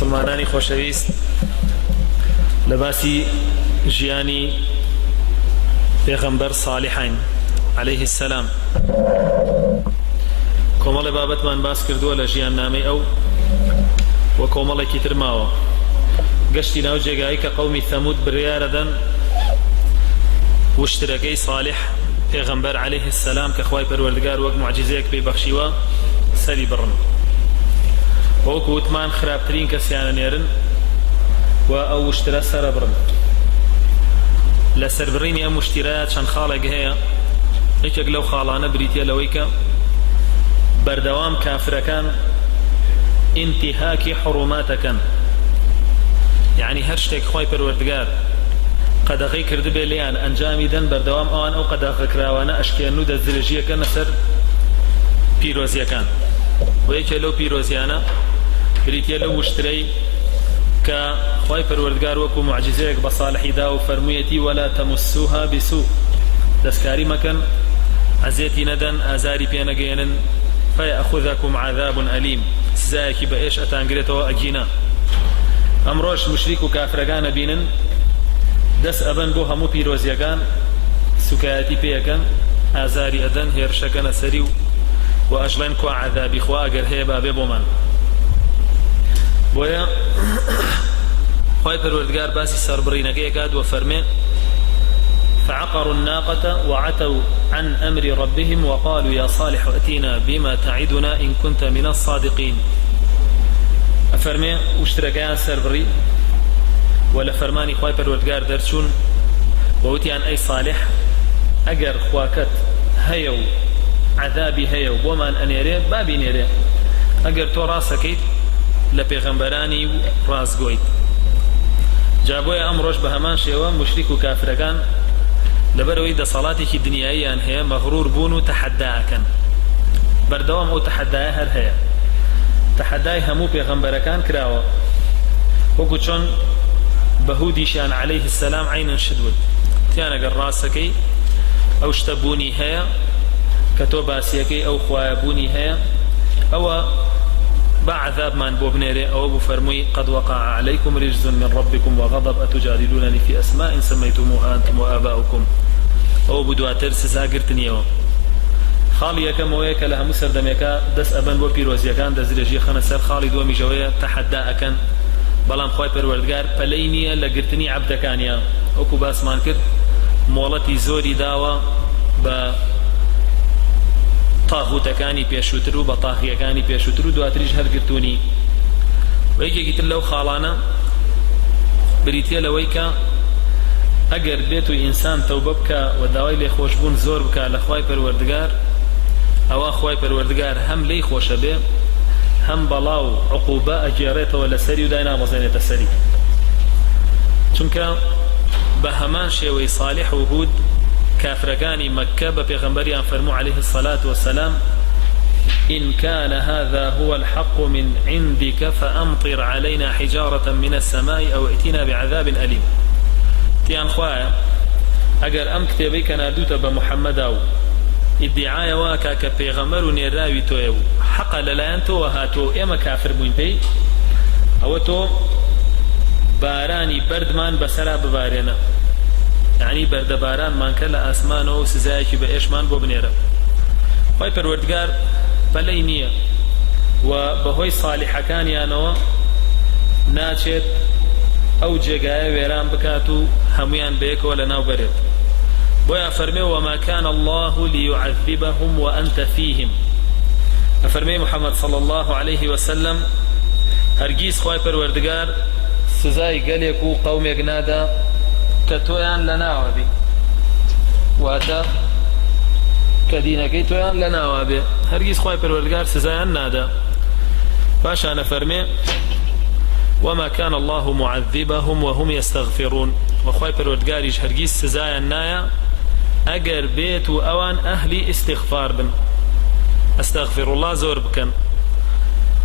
مسلمانانی خۆشەویست لە باسی ژیانی پێغەمبەر صالحین عليه السلام کۆمەڵی بابەتمان باس کردووە لە ژیان نامەی ئەو و کۆمەڵێکی تر ماوە گەشتی ناو جێگایی کە قەومی ثەمود بڕیارەدەن وشترەکەی صالح پێغەمبەر عليه السلام کە خوای پەروەردگار وەک موعجیزەیەک پێی بەخشیوە سەری بڕن وەکو وتمان خراپترین کەسیانە نێرن و ئەو وشترە سەرە بڕن لە سەربڕینی ئەم وشتیرە چەند خاڵێک هەیە یەکێک لەو خاڵانە بریتە لەوەی کە بەردەوام کافرەکان ئینتیهاکی حڕوماتەکەن یعنی هەر شتێک خوای پەروەردگار قەدەغەی کردبێ لێیان ئەنجامی دەن بەردەوام ئەوان ئەو قەدەغەکراوانە ئەشکێن و دەستدرێژیەکەن لەسەر پیرۆزیەکان و یەکێ لەو پیرۆزیانە بریتە لەو وشترەی کە خوای پەروەردگار وەکو موعجیزەیەک بە صالحی دا و فەرموویەتی وەلا تەموسوها بسوء دەستکاری مەکەن عەزیەتی نەدەن ئازاری پێ نەگەێنن فەیەأخوذەکم عەذاب ئەلیم سزایەکی بە ئێش ئەتانگرێتەوە ئەگینا ئەمڕۆژ مشریک و کافرەکان ئەبینن دەست ئەبەن بۆ هەموو پیرۆزیەکان سوکایەتی پێیەکەن ئازاری ئەدەن هێرشەکەنە سەری و ئەژڵێن کوا عەذابی خوا ئەگەر هەیە بابێ بۆمان بۆیە خوای پەروەردگار باسی سەربڕینەکەی ئەکات و فەرمێ فعقروا الناقة وعتوا عن أمر ربهم وقالوا يا صالح ائتنا بما تعدنا إن كنت من الصادقين أفرمي واشتركيان سربري ولا فرماني خواي پروردگار درچون ووتيان أي صالح أجر خواكت هيو عذابي هيو بومان أنيري بابي نيري أجر تو راسكيت لبيغمبراني راس قويت جابوي أمروش بهمان شيوان مشرك وكافركان لبروي دا صلاتي دنيايان هي مغرور بونو تحداكن بردوام أو تحداها هر هي تحداي همو بيغمبركان كراوة وكو چون بهوديشان عليه السلام عينا شدود تيانا قر راسكي أو شتبوني هي كتو باسيكي أو خوابوني هي أو بعذاب من بوبنيري أو بفرمي قد وقع عليكم رجز من ربكم وغضب أتجادلونني في أسماء سميتموها أنتم وآباؤكم أو بدواتر سزاقرتنيو خاڵی یەکەم ئەوەیە کە لە هەموو سەردەمێکە دەست ئەبەن بۆ پیرۆزیەکان دەستدرێژی خەنە سەر خاڵی دووەمی ژەوەیە تەحەدا ئەکەن بەڵام خوای پەروەردگار پەلەی نییە لە گرتنی عەبدەکانیە وەکو باسمان کرد مۆڵەتی زۆری داوە بە تاغوتەکانی پێشووتر و بە تاغیەکانی پێشووتر و دواتریش هەرگرتوونی و یەکێکی تر لەو خاڵانە بریتە لەوەی کە ئەگەر بێت و ئینسان تەوبە بکە و داوای لێخۆشبوون زۆر بکە لە خوای پەروەردگار ئەوە خوای پەروەردگار هەم لێی خۆشە بێ هەم بەڵاو عقوبە ئەگێڕێتەوە لە سەری و دای نامەزێنێتە سەری چونکە بە هەمان شێوەی صالح و هود كافركاني مكة بپیغمبریان فرمو عليه الصلاة والسلام إن كان هذا هو الحق من عندك فأمطر علينا حجارة من السماء أو ائتنا بعذاب أليم تيان خوايا أجر أم كتابي كان دوتا بمحمد أو ادعاء واكا كبيغمر نيراوي تويو حق للايانتو وهاتو إما كافر بوين بي أو تو باراني بردمان بسرا ببارينا يعني بردباران من كلا أسمانه وسزايك بإيشمان بوبنيرا خوي پروردگار بلي نية وبهوي صالح كان يانو ناچێت أو جێگایە وێران بکاتو هەمویان بەیەکەوە ولا ناو بەرێت بۆیە فەرمێ وما كان الله ليعذبهم وأنت فيهم أفرمي محمد صلى الله عليه وسلم هەرگیز خوای پەروەردگار سزای گەلێک و قەومێک نادا کە تۆیان لەناوە بی واتە کە دینەکەی تۆیان لەناوە بێ هەرگیز خوای پەروەردگار سزایان نادا پاشانە فەرمێ وما كان الله معذبهم وهم يستغفرون وخوای پەروەردگاریش هەرگیز سزایان نایە ئەگەر بێت و ئەوان ئەهلی استیغفار بن ئەستەغفر الله زۆر بکەن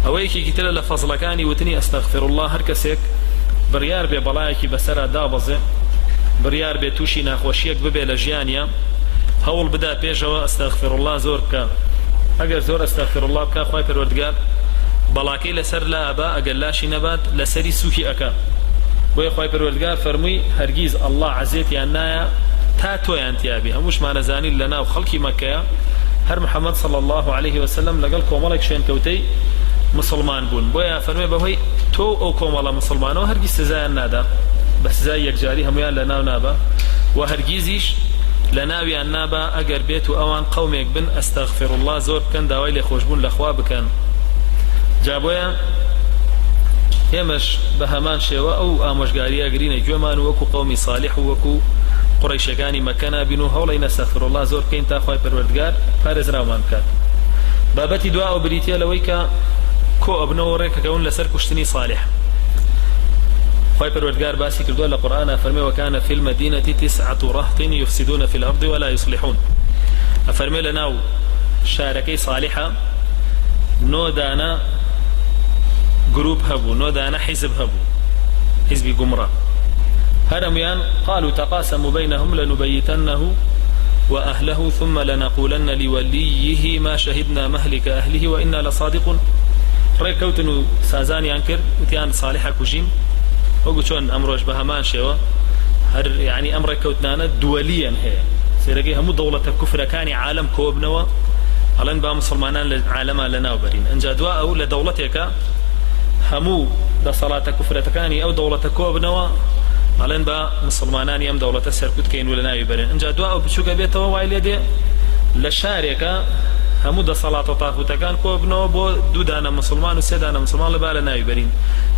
ئەوەیەکی ترە لە فەزڵەکانی وتنی ئەستەغفر الله هەر کەسێک بڕیار بێ بەڵایەکی بەسەرا دابەزێ بڕیار بێ تووشی ناخۆشیەک ببێ لە ژیانیە هەوڵ بدا پێشەوە ئەستەغفر الله زۆر بکە ئەگەر زۆر ئەستەغفر الله بکە خوای پەروەردگار بەڵاکەی لەسەر لا ئەبا ئەگەر لاشی نەبات لەسەری سووکی ئەکا بۆیە خوای پەروەردگار فەرمووی هەرگیز ئەڵڵا عەزێتیان نایە تا تۆیان تیابێ هەمووشمانە زانین لەناو خەڵکی مەککەیە هەر محەممەد صلی الله عليه وسلم لەگەڵ کۆمەڵێک شوێنکەوتەی مسلمان بوون بۆیە فەرمووی بەهۆی تۆ ئەو کۆمەڵە مسلمانەوە هەرگیز سزایان نادا بە سزای یەکجاری هەمویان لەناو نابە و هەرگیزیش لەناویان نابە ئەگەر بێت و ئەوان قەومێک بن ئەستەغفر الله زۆر بکەن داوای لێخۆشبوون لەخوا بکەن جا بۆیە ئێمەش بە هەمان شێوە ئەو ئامۆژگاریە گرینە گوێمان و وەکو قەومی صالح و وەکو قڕیشەکانی مەکە نابین و هەوڵی نەستەغفر الله زۆر بکەین تا خوای پەروەردگار پارێزراومان بکات بابەتی دوا و بریتە لەوەی کە کۆ ئەبنەوە ڕێکەکەون لەسەر کوشتنی صالح خوای پەروەردگار باسی کردووە لە قورئانە فەرمێ وەکانە فی المەدینەة 9 رهط يفسدون في الأرض ولا يصلحون ئەفەرمێ لەناو شارەکەی صالحە 9 دانە جروب هبو 9 دانە حزب هبو حزبی گومڕە هەرميان قالوا تقاسموا بينهم لنبيتنه وأهله ثم لنقولن لوليه ما شهدنا مهلك أهله وإنا لصادقون ڕێکەوتن و سازانیان کرد وتیان صالحە کوژین وەکو چۆن ئەمڕۆژ بە هەمان شێوە هەر یعنی ئەم ڕێکەوتنانە دووەلیەن هەیە سێرەکەی هەموو دەوڵەتە کوفرەکانی عالم کۆبنەوە ئەڵێن با مسلمانان لە عالەما لەناوبەرین ئەنجا دوا ئەو لە دەوڵەتێکە هەموو دەسەڵاتە کوفرەتەکانی ئەو دەوڵەتە کۆبنەوە ئەڵێن با مسلمانانی ئەم دەوڵەتە سەرکوتکەین و لەناوی بەرن ئەنجا دوا ئەو بچووکە بێتەوە وای لێ دێ لە شارێکە هەموو دەسەڵاتە تاغوتەکان کۆبنەوە بۆ 2 دانە مسلمان و 3 دانە مسلمان لەبا لەناوی بەرین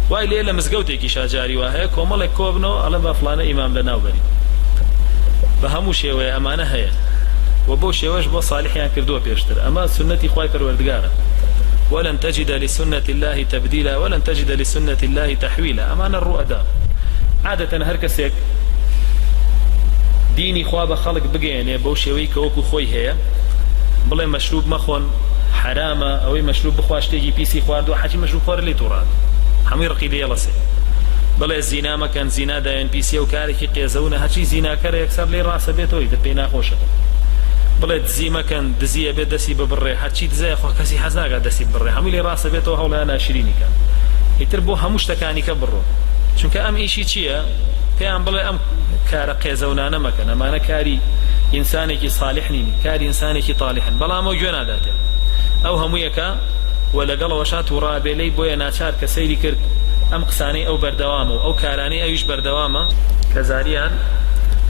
وای لێ لە مزگەوتێکی شاجاری وا هەیە کۆمەڵێک کۆبنەوە ئەڵێن با فڵانە ئیمام لەناوبەرین بە هەموو شێوەیە ئەمانە هەیە و بۆ شێوەش بۆ صالحیان کردووە پێشتر ئەمە سنەتی خوای پەروەردگارە ولن تجد لسنة الله تبديلا ولن تجد لسنة الله تحويلا أمانة الرؤدا عادة هر کەسێک دینی خوا بە خەڵک بگەێنێ بەو شێوەی کە وەکو خۆی هەیە بڵێ مەشروب مەخۆن حرامە ئەوەی مەشروب بخوا شتێکی پیسی خواردووە حەجی مەشروب خۆر لێ تووڕات هەمووی ڕقی دێڵەسێ بڵێ زینا مەکەن زینا دایەن پیسیە و کارێکی قێزەونە هەچی زیناکەرە یەکسەر لێ ڕاستە بێتەوەی دە پێی ناخۆشە بڵێ دزی مەکەن دزیە بێت دەستی ببڕێ هەرچی دزایە خۆ کەسی حەز ناکات دەستی ببڕێ هەمووی لێ ڕاستە بێتەوە هەوڵیان ناشرینیکە ئیتر بۆ هەموو شتەکانی کە بڕۆ چونکە ئەم ئیشی چییە پێیان بڵێ ئەم کارە قێزەونانە مەکەن ئەمانە کاری ئینسانێکی صالح نینی کاری ئینسانێکی طالیحن بەڵام ئەو گوێ ناداتێ ئەو هەموویەکە و لەگەڵەوەشا تووڕابێلەی بۆیە ناچار کە سەیری کرد ئەم قسانەی ئەو بەردەوامە و ئەو کارانەی ئەویش بەردەوامە کە زاریان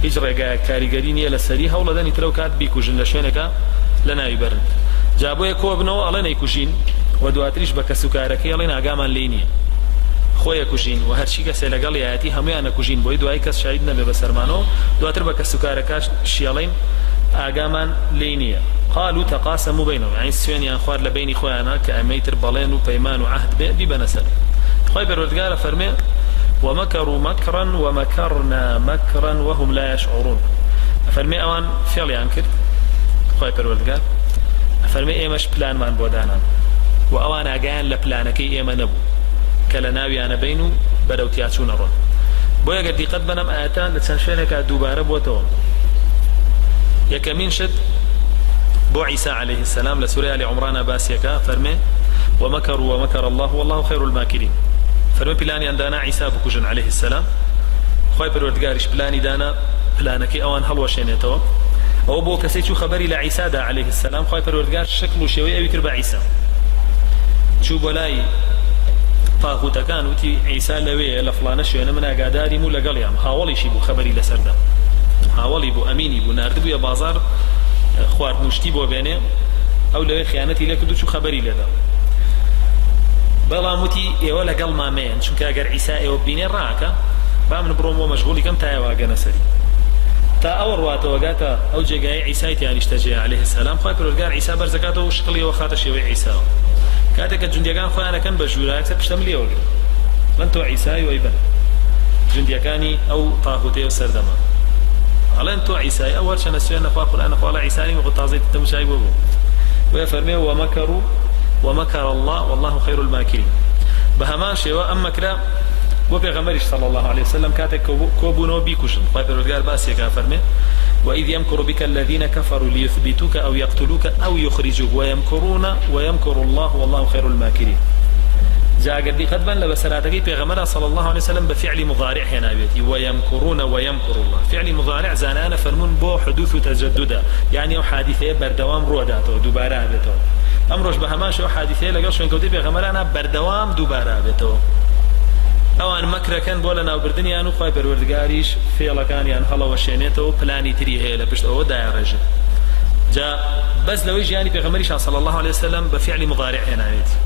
هیچ ڕێگایە کاریگەری نییە لەسەری هەوڵەدەنی ترە و کات بیکوژن لە شوێنەکە لە ناوی بەرن جا بۆیە کۆبنەوە ئەڵێ نەیکوژین و دواتریش بە کەسوکارەکەی ئەڵێن ئاگامان لێ نییە خۆیە کوژین و هەرچی کەسێ لەگەڵ یایەتی هەمویانە کوژین بۆی دوای کەس شاید نەبێ بەسەرمانەوە دواتر بە کەسوکارەکەش شیاڵین ئاگامان لێ نییە قالوا تقاسموا بينهم يعني سوێنیان خوارد لە بینی خۆیانە کە ئەمەی تر بەڵێن و پەیمان و عهد بێ بیبەنە سەر خوای پەروەردگارە فەرمێ ومكروا مكرا ومكرنا مكرا وهم لا يشعرون فرمي اوان فعليان کرد خوای پەروەردگار فرمي ئێمەش پلانمان بۆ دانان و ئەوان ئاگایان لە پلانەکەی ئێمە نەبوو کە لە ناویانە بین و بەرەو تیاچوونە ڕۆن بۆیە گەر دیقەت بەنەم ئاەتان لە چەند شوێنێکا دووبارە بۆتەوە یەکەمین شت بۆ عیسا عليه السلام لە سورەی ئالی عومرانە باسیەکە فەرمێ ومكروا ومكر الله والله خير الماكرين فرمي بلاني عندنا عيسى بكوجن عليه السلام خوای پەروەردگاریش بلانی دانا پلانەکەی ئەوان هەڵوەشێنێتەوە ئەوە بۆ کەسێک چوو خەبەری لە عیسادا عليه السلام خوای پەروەردگار شکل و شێوەی ئەوی کرد بە عیسا چوو بۆ لای تاغوتەکان وتی عیسا لەوەیە لە فڵانە شوێنە من ئاگاداریم و لەگەڵیام هاوڵیشی بوو خەبەری لەسەردا هاوڵی بوو ئەمینی بوو ناردبوویە بازار خواردنوشتی بۆ بێنێ ئەو لەوەی خیانەتی لێ کرد و چوو خەبەری لێدا بەڵام وتی ئێوە لەگەڵ مامەیەن چونکە ئەگەر عیسا ئێوە بینێ ڕاکە با من بڕۆم بۆ مەشغوڵی کەم تا ئێوە گەنە سەری تا ئەوە ڕواتەوە گاتە ئەو جێگای عیسای تیانیشتەجێ عليه السلام خوای پەروەردگار عیسا بەرزەکاتەوە و شقڵیەوە خاتە شێوەی عیساوە کاتێک کە جوندیەکان خۆیانەکەن بە ژوورایەکسە پشتەم لێوەگرن من تۆ عیسای وەی بن جوندیەکانی ئەو تاغوتەیە و سەردەما ئەڵێن تۆ عیسای ئەو هەرچەنە سوێنە خوا قورئانە خوا لە عیسانی وەکو تازەی تەماشای بۆ بوو وێ فەرمێ ومەکەروا ومكر الله والله خير الماكرين بهمان شيوا أما كلا وبيغمرش صلى الله عليه وسلم كاتك كوبونو بيكوشن خوای پەروەردگار باسیەکە فەرمێ وإذ يمكر بك الذين كفروا ليثبتوك أو يقتلوك أو يخرجوك ويمكرون ويمكر الله والله خير الماكرين جاء قد بن لبسراتك بيغمرة صلى الله عليه وسلم بفعل مضارع هنا بيتي ويمكرون ويمكر الله فعل مضارع زانانا فرمون بو حدوث تجددا يعني حادثة بردوام روداته دوباره بيته امروش بهماش حادثة لقال شو انكوتي بيغمرة بردوام دوباره بيته اوان مكر كان بولنا وبردنيا انو خاي پروردگاریش فعل كان يعني هلا وشينته بلاني تري هي لبشت او دايرج جاء بس لو يجي يعني بيغمريش صلى الله عليه وسلم بفعل مضارع هنا بيتي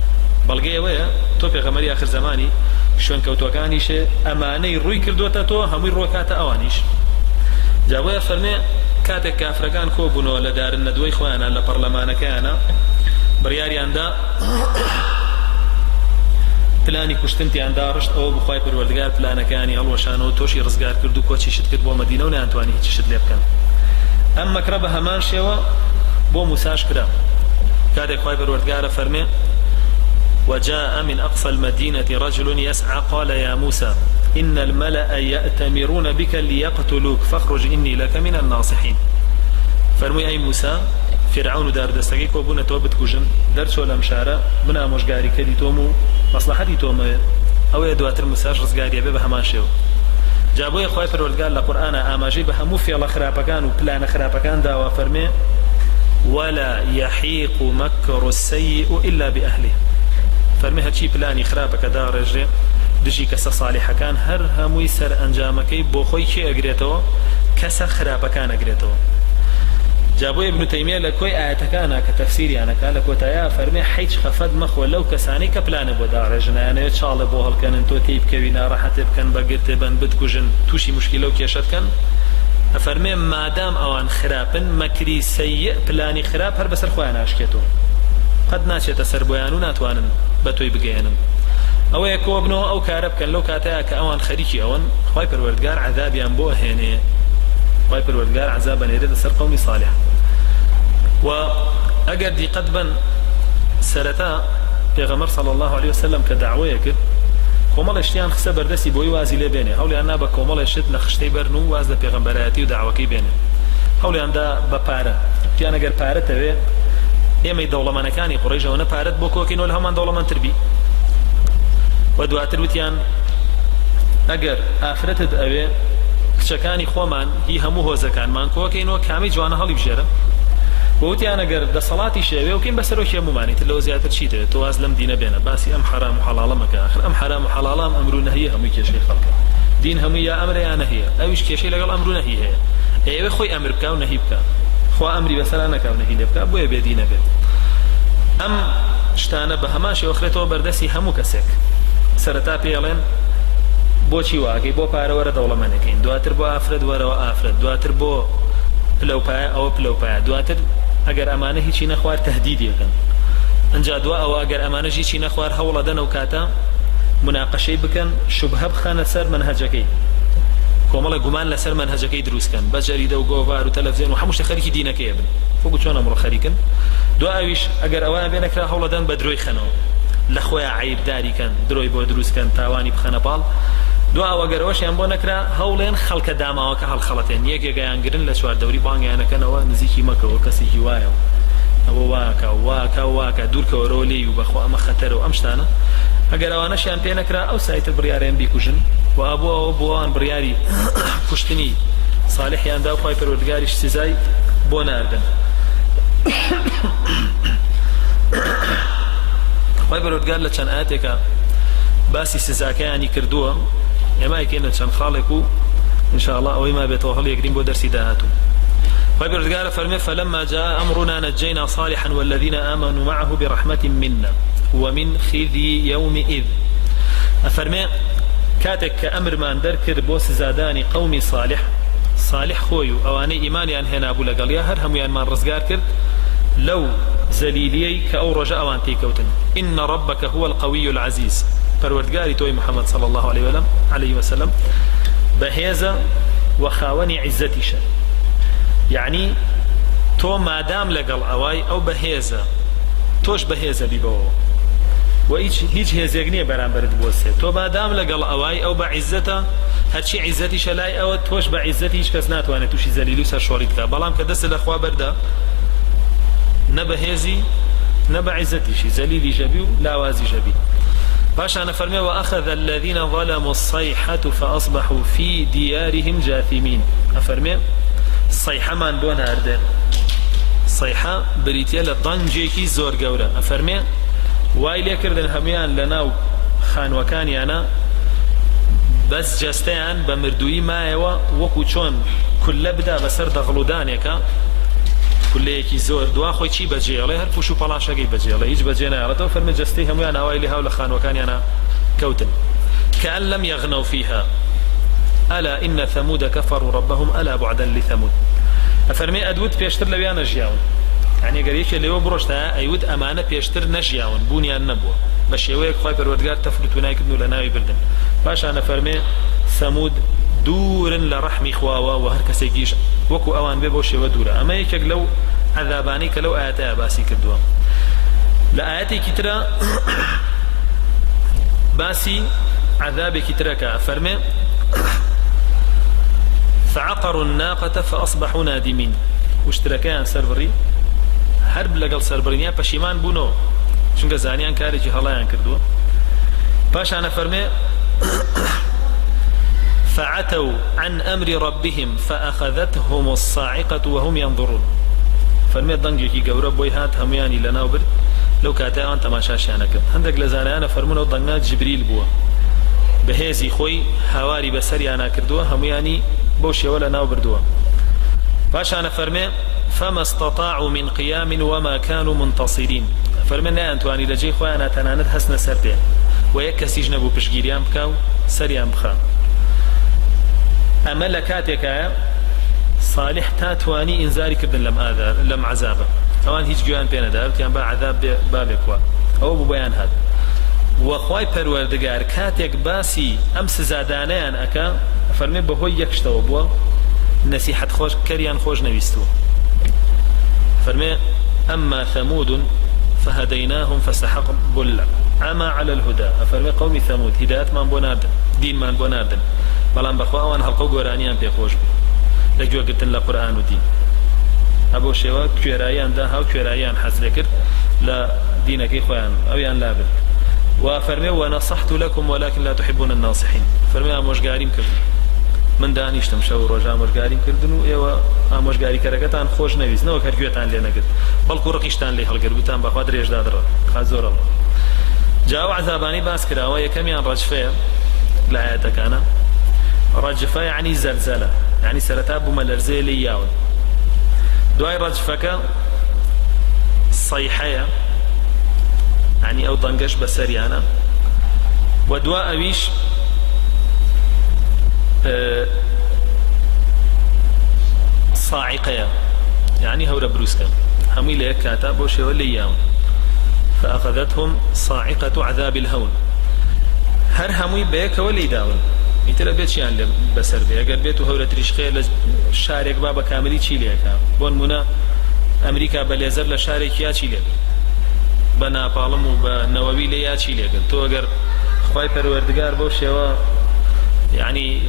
بلغيه ويا تو پیغمبري اخر زماني شلون كوتوكانيش اماني روي كردوتا تو همي روكاتا اوانيش جاويا فرمي كاتك كافركان كوبونو لدار الندوي خوانا لبرلمان كان برياري عندا بلاني كشتمتي عند رشت او بخواي پروردگار بلانا كاني الوشانو توشي رزگار كردو كوچي شت كرد بو مدينه ولا انتواني هيك شت ليب كان اما كربها مان شوا بو مساش كرا كاتك خواي پروردگار فرمي وجاء من أقصى المدينة رجل يسعى قال يا موسى إن الملأ يأتمرون بك ليقتلوك فاخرج إني لك من الناصحين فرمي أي موسى فرعون دار دستقيك وبنا توبت كوجن درسو لمشارة بنا مشغاري كدي تومو مصلحتي تومو أو يدوات المساج رزقاري بها ما شو جابوا يخوي فرولقال لقرآن آماجي بها موفي الله خرابكان وبلان خرابكان داوا فرمي ولا يحيق مكر السيء إلا بأهله فرمي هاتشي بلاني خرابك دارجي دجي كسا صالحة كان هر هموي سر انجامكي بوخوي كي اقريتو كسا خرابة كان اقريتو جابوا ابن تيمية لكوي آياتكانا كتفسيري انا قال لكو تايا فرمي حيش خفد مخو لو كساني كبلاني بو دارجنا يعني يتشال بوهل كان انتو تيب كوينا راحت بكن بقرت بن بدكوجن توشي مشكلة وكيشت كان فرمي مادام اوان خرابن مكري سيء بلاني خراب هر بسر خوانا اشكتو قد ناشي تسر بويانو ناتوانن بتوي بجينم أو يكوبنو أو كارب كان لو كاتاك كأوان خريجي أوان خواي پروردگار عذاب ينبوه هني خواي پروردگار عذابا يريد سر قومي صالح وأجر دي قدبا سرتا پیغمبر صلى الله عليه وسلم كدعوة يكد كومال اشتيان خسا بردسي بوي وازي لبيني هولي أنا بكومال اشت لخشتي برنو وازد پیغمبراتي ودعوكي بيني هولي أنا بپارا تيانا قر پارا تبي ئێمەی دەوڵەمەنەکانی قوڕەیشەوە پارەت بۆ کۆکینەوە لە هەمان دەوڵەمەندتر بی و دواتر وتیان ئەگەر ئافرەتت ئەوێ کچەکانی خۆمان هی هەموو هۆزەکانمان کۆکەینەوە کامی جوانە هەڵیبژێرە وتیان ئەگەر دەسەڵاتی شێوێ وکەین بەسەرۆکی هەمومانی تر لەوە زیاتر چیترێت تۆ واز لەم دینە بێنە باسی ئەم حرام و حەڵاڵە مەکە ئاخر ئەم حرام و حەڵاڵام ئەمر و نەهیە هەمووی کێشەی خەڵکە دین هەمووی یا ئەمرە یا نەهیە ئەویش کێشەی لەگەڵ ئەمر و نەهی هەیە ئێوە خۆی ئەمر بکە و نەهی بکە خوا ئەمری بەسەرا نەکا و نەهی لێ بکە بۆیە بێدینە بێت ئەم شتانە بە هەماشی وەخرێتەوە بەردەستی هەموو کەسێک سەرەتا پێڵێن بۆچی واکەی بۆ پارە وەرە دەوڵەمەنەکەین دواتر بۆ ئافرەت وەرەوە ئافرەت دواتر بۆ پلەپایە ئەوە پلەپایە دواتر ئەگەر ئەمانە هیچی نەخوار تەهدیدیەکەن ئەنجا دووە ئەوە ئەگەر ئەمانەش هیچی نەخوار هەوڵە دەنە و کاتە مناقەشەی بکەن شوبهە بخەنە سەر منهەجەکەی کۆمەڵە گومان لەسەر منهەجەکەی دروستکەن بە جەریدە و گۆڤار و تەلەڤیزیۆن و هەموو شتێ خەریکی دینەکەیە بن وەکو چۆن ئەمڕۆ خەریکن دو ئەویش ئەگەر ئەوان بێنەکرا هەوڵەدەن بە درۆی خەنەوە لە خۆیان عیبداریکەن درۆی بۆ دروستکەن تاوانی بخەنە پاڵ دو ئەوەگەر ئەوەشیان بۆ نەکرا هەوڵێن خەڵکە داماوەکە هەڵخەڵەتێن یەکێکیان گرن لە چواردەوری بانگیانەکەنەوە نزیکی مەکەوە کەسێکی وایە ئەوە واکە دوورکەوەرەوە لێی و بەخۆ ئەمە خەتەرە و ئەم شتانە ئەگەر ئەوانەشیان پێ نەکرا ئەو سایتر بڕیاریان بیکوژن و ئەبووەوە بۆوان بڕیاری کوشتنی ساڵحیاندا و خوای پەروەردگاریش سزای بۆ ناردن خوای پەروەردگار لە چەند ئاەتێکە باسی سزاکەیانی کردووە ئێمە ئەیکەینە چەند خاڵێک و ئینشاءالله ئەوەی ما بێتەوە هەڵیەگرین بۆ دەرسی داهاتوو خوای پەروەردگار فەرمێ فلما جاء أمرنا نجينا صالحا والذين آمنوا معه برحمة منا ومن خزي يومئذ أفرمي كاتك كأمر ما اندر كرد بو سزاداني قومي صالح خويو اواني ايماني ان هنا ابو لقليا هر هم يان ما رزقار كرد لو زليلي كأو رجاء وان تيكوتن إن ربك هو القوي العزيز پروردگاری توي محمد صلى الله عليه وسلم بهيزة وخاوني عزتيش يعني تو ما دام لقل اواي او بهيزة توش بهيزة بيبو وهيج هيزيغنيه برامبرد بوسه تو ما دام لقل اواي او بعزته هرشي عزتي شلاي او توش بعزتي هيج كس ناتوانه توشي ذليلو سر شوريت کا بلام كدس الاخوا بردا نبهيزي نبع عزتي شي ذليلي جبيو لا وازي جبي أنا فرمي وأخذ الذين ظلموا الصيحة فأصبحوا في ديارهم جاثمين. أفرمي الصيحة من بون هردن الصيحة بريتيا لضنجيكي زور قورة. أفرمي وايلي كردن هميان لناو خان وكانيانا بس جستيان بمردوي مايوا وكو چون كل بدا بسر دغلودانيكا كل يكي زور دوا خوي چي بجيله هر فوشو پلاشگي بجيله هيج بجينا يارتو فرمي جستي هميان وايلي هاول خان وكانيانا كوتن كأن لم يغنوا فيها ألا إن ثمود كفروا ربهم ألا بعدا لثمود. أفرمي أدود بيشتر لويانا جياون يعني قريك اللي هو بروشتا أيود أمانة بيشتر نجياون بونيان نبوه باش يويك خواي پروردگار تفلت ونايكدنو لناوي بردن. باش أنا فرمي ثمود دور لرحم خواوا وهر كسيكيش وكو أوان بيبوش ودورا. أما يكيك لو عذاباني كلو آياتي باسي كردوا لآياتي كترا باسي عذابي كترا فرمي فعقروا الناقة فأصبحوا نادمين. واشتركان سربري هرب لقل سربرينيا بشيمان بونو چونکە زانیان کارێکی هەڵایان کردووە. باش أنا فرمي فعتوا عن أمر ربهم فأخذتهم الصاعقة وهم ينظرون. فرمي ضنجێکی گەورە بۆی هات هەمویانی لەناو برد لەو کاتەوان تەماشاشیانە کرد. هەندێک لە زانایانە فەرمونەوە ضەنگا جبریل بووە بەهێزی خۆی هاواری بەسەریانە کردووە هەمویانی بەو شێوە لەناو بردووە. باش أنا فرمي فما استطاعوا من قيام وما كانوا منتصرين. فرمنا أنتواني لجي خوانا تناند حسن سرده ويك كسيج نبو بشگيريان بكاو سريان بخا. أما لكاتك صالح تاتواني إنزاري كردن لم عذابه أوان هيج جوان بينا دارت يعني با عذاب بابكوا أو ببيان هذا وخواي پروردگار كاتك باسي أمس زادانيان أكا فرمي بهوي يكشتو بوا نسيحة خوش كريان خوش نويستو. فرمي أما ثمود فهديناهم فاستحبوا العمى على الهدى. أفرمي قومي ثمود هدايات من بوناردن دين من بوناردن بلان بخوا وان هلقو قرانيان بيخوش لجوا قلتن لقرآن ودين أبو شوا كويرايان دا هاو كويرايان حزل كرد لا دينك إخوان أو يان لابد. وفرمي ونصحت لكم ولكن لا تحبون الناصحين. فرمي أموشقاريم كرد من دانيشتم شو رجع أموشقاريم كردنو إيوا أموشقاري كركتان خوش نويس نو كركويتان لينا كرد بلكو رقيشتان لي هالقرب بتان بخوا دريج دادر خازور الله. جاءوا عذاباني باس كراوا يكميان رجفة لآياتا كان رجفة يعني زلزلة يعني سرتاب وملرزي لياون. دواي رجفك صيحية يعني أو ضنقش بسريانا ودواء أويش صاعقة يعني هورا بروسكا همي ليك كاتب وشي ولياون فأخذتهم صاعقة عذاب الهون. هر همي بيك ولي داون يترى بيت شيئا بسر بي اگر بيتو هورا تريشخي لشارك بابا كاملي چي ليكا بون منا أمريكا بليزر لشارك يا چي ليك بنا بالم وبنووي ليا چي ليك تو اگر خواي پروردگار بوشي و يعني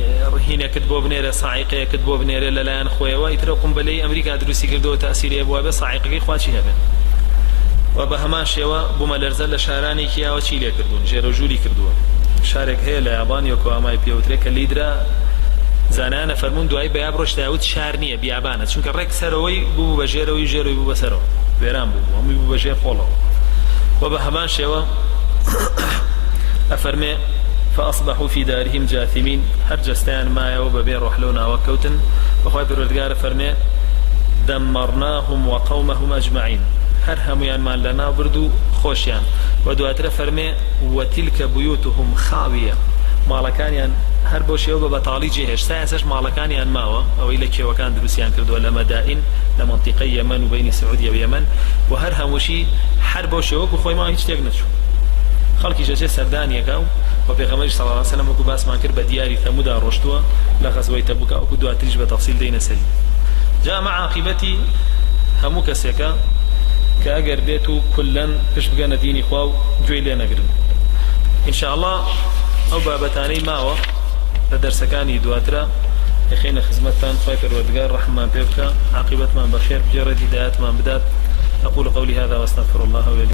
هنا كتبوا بنيره صاعقه كتبوا بنيره للان خويا ويترقم بلي امريكا دروسي كردو تاثير ابواب صاعقه خواشي هبن وبهماش يوا بملرزل شاراني كيا وشيلي كردون جيروجولي كردو شارك هي ليابان يوكو اماي بيوتريك ليدرا زانانا فرمون دواي بيابروش داوت شارنيه بيابانه چونك رك سروي بو بجيروي جيروي بو بسرو بيرام بو امي بو بجي فولو وبهماش يوا افرمي فأصبحوا في دارهم جاثمين هرجستان ما يوب بين رحلونا وكوتن وخوي پروردگار فرمي دمرناهم وقومهم أجمعين هر هميان ما لنا بردو خوشيان ودواتر فرمي وتلك بيوتهم خاوية مالكانيان هر بوشي وبا بطالي جيهش سايسش مالكانيان ماوا أو إلكي وكان دروسيان كردو لمدائن لمنطقة يمن وبين السعودية ويمن وهر هموشي هر بوشي وبا خوي ما هيش تيقنشو خلقي جاجي سردانيا كاو وبيغمبر صلى الله عليه وسلم وكو باس ما كرب دياري ثمود رشتوا لغزوة تبوك وكو دوا تريج بتفصيل دينا سري. جاء مع عاقبتي همو كسيكا كأجر بيتو كلن فيش بقانا ديني خواو جوي لنا قرن إن شاء الله أو بابتاني ماوا لدرسكاني دواترا يخينا خزمتان خايفر ودقار رحمة بيبكا عاقبت من بخير بجرد هدايات من بدات. أقول قولي هذا واستغفر الله ولي